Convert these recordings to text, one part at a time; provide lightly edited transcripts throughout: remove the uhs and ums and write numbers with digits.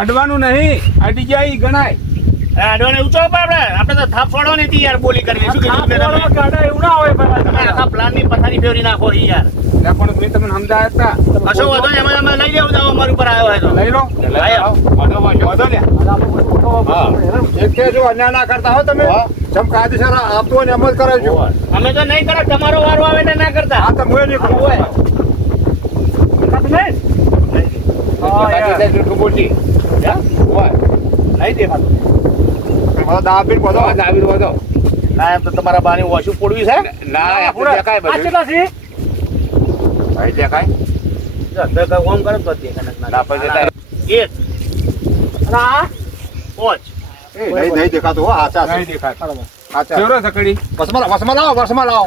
અડવાનું નહીં, અડી જાય ગણાય. અડવાને ઊંચો આપણે તો થાપ ફોડો ને યાર બોલી કરવી શું કીધું મેં તમને? એવું ના હોય તમે આખા પ્લાનની પથારી ફેરવી નાખો યાર. પણ મેં તમને સમજાયા હતા. કશો વાંધો નહીં, અમે લઈ લેવું જાવ અમારી ઉપર આવ્યો હોય તો. લઈ લો. વધો લે. એક કે જો અન્યાય ના કરતા હો તમે સમ કાયદેસર આપતો ને અમલ કરાવજો. અમે તો નહીં કરે, તમારો વારો આવે ને ના કરતા. આ તો મુએ નહીં કરું. નહીં દેખાતું. દાબીર બધો ના એમ તો તમારા બાની ઓછું પડવી છે. ના દેખાય બધું ભાઈ દેખાય ઓમ કરો તો દેખાય ના પછી એક પોચ નહીં દેખાતું હો આચા નહીં દેખાય. આચા કેવડો સકડી? બસમાં લાવો બસમાં લાવો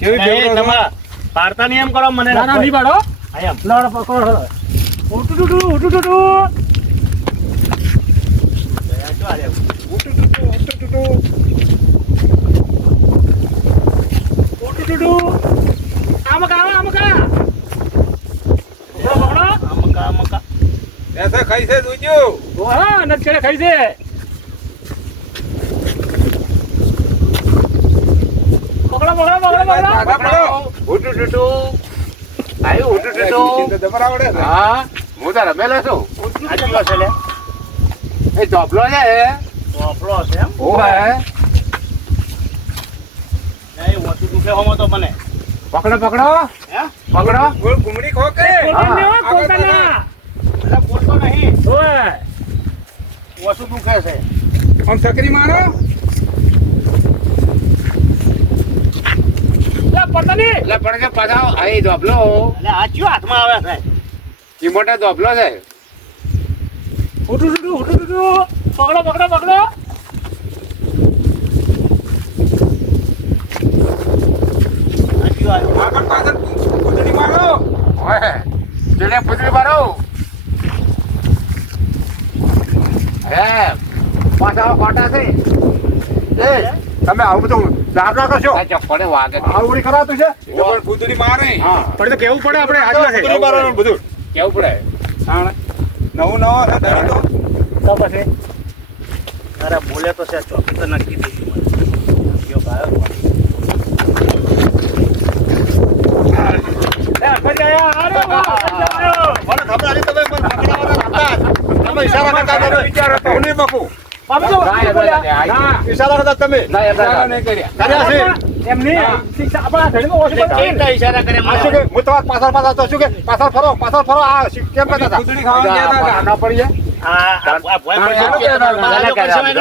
કેવી કેવડો તમારા પાડતા નહીં એમ કરો મને. નહીં પાડો. એમ એસે ખાઈ છે જોજો. ખાઈ છે. હા હું તો રમેલો છું એ ચોપલો છે ચોપડો છે એમ. ઓહે નહીં ઓછું દુખે હોમો તો મને. પકડો હે પકડો ગોળ ઘુમડી ખો કે? એટલે બોલતો નહીં. ઓછું દુખે છે. આમ સકરી મારો. એટલે પણ કે પાછા અહીં ધોપલો એટલે આ કયો હાથમાં આવે છે? એ મોટો ધોપલો છે પકડો. આ કયો આવ્યો? આગળ પાછળ ઘૂંટણી મારો. ઓહે ચલે પુતળી મારો હે પાછા કોટા છે એ તમે આવું બધું દાબ ના કરશો ચપ્પડે વાગે આવું કરાતું છે પણ ઘૂંટણી મારે. હા પણ તો કેવું પડે આપણે હાજર છે. બધું કેવું પડે નવું નવો ધણી તો. તો પછી અરે બોલે તો છે ચોકી તો નક્કી થઈ ગયું મને. કયો ગાયો મને ખબર હતી તમે પણ પકડાવાના હતા. તમે ઈશારા કરતા કરો. વિચારો તો નહીં બકુ. ઈશારા કરતા તમે વિચારો નહીં કર્યા. કર્યા છે કેમના ઈશારા કરે આ શું મને? કે હું તો પાછળ તો શું કે પાછળ ફરો આ કેમ કરતા હતા ઘૂંટણી ખાવા ગયા હતા. ના પડી જાય આ ભોય પડશે.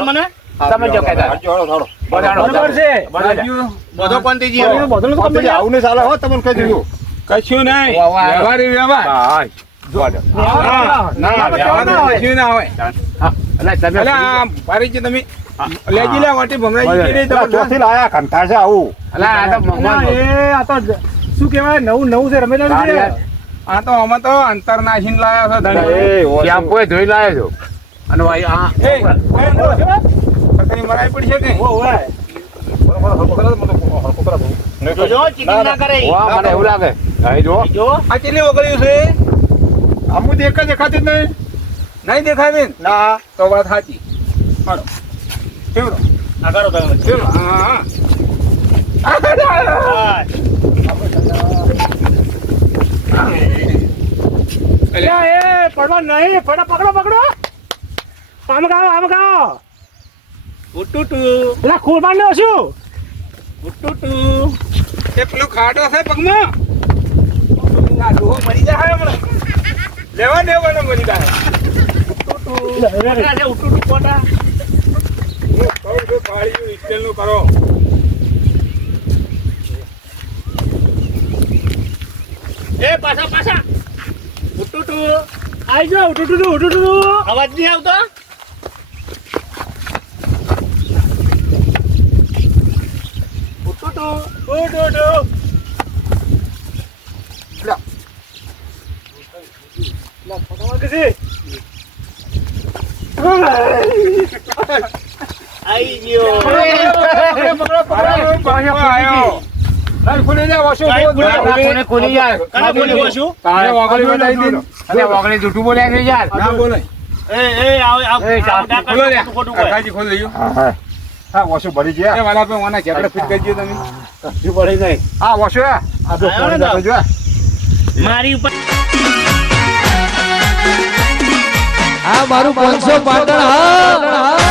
મને તમે જો કહેતા હળો બરાબર છે. બધો પણ થઈ ગયો. આવું નહીં ચાલે હો તમને કહી દીધું કશું નહીં. વાહ, વાહ. વ્યવહાર એ વ્યવહાર. ના વ્યવહાર કશું ના હોય. એટલે આ ભારી છે તમે લેજી લે વાટી ભમરાજી કે નહીં ચોથી લાયા કંઠા છે આવું શું કેવાય નવું છે રમેલા આ તો અમે તો અંતર નાશીને લાયા છો ધણી. ધોઈ લાયો છો અને ભાઈ આ એ પકડી મરાઈ પડશે કે? જોજો ચીકણી ના કરે. વાહ મને એવું લાગે અહીં જો જો આ કેટલી વગડ્યું છે? અમુક એક જ દેખાતી જ નહીં નહીં દેખાતી ને? ના તો વાત સાચી. હાલો કેવડો? આ કરો તમે. કેવડો? હા હા. પડવા નહીં પકડો. આમ ગાઓ. ઉટુટુ. એટલે ખોલમાં લ્યો શું? ઉટુટુ. એ પેલો ખાડો છે પગમાં. આ ડોહો મરી જાય હમણાં. લેવા દેવાનો મરી જાય. ઉટુટુ કોટા. કહું છું ફાળ્યું સ્ટીલનું કરો. એ પાછા. ઉટુટુ. આઈ જાઓ ઉટુટુ. અવાજ નહીં આવતો? ઉટુટુ. આઈ ગયો. આવ્યો. ખુલી જાય ખુલી જાય. કને ખુલી વસ્તુ? તારે વાગડી બનાવી દીધું. અરે ઓગળી જૂઠું બોલ્યા છે યાર. ના બોલે ખોલો લે કાકાજી ખોલ લઈયો હા વોશો ભરી ગયા. એ વાલા ભાઈ ઓના ઝઘડે ફિટ કરી દો તમે કશું પડી નહીં. હા વોશો આ તો આવ્યો પાણી ને? નાખો જો. મારી ઉપર આ મારું 500 પાટણ હા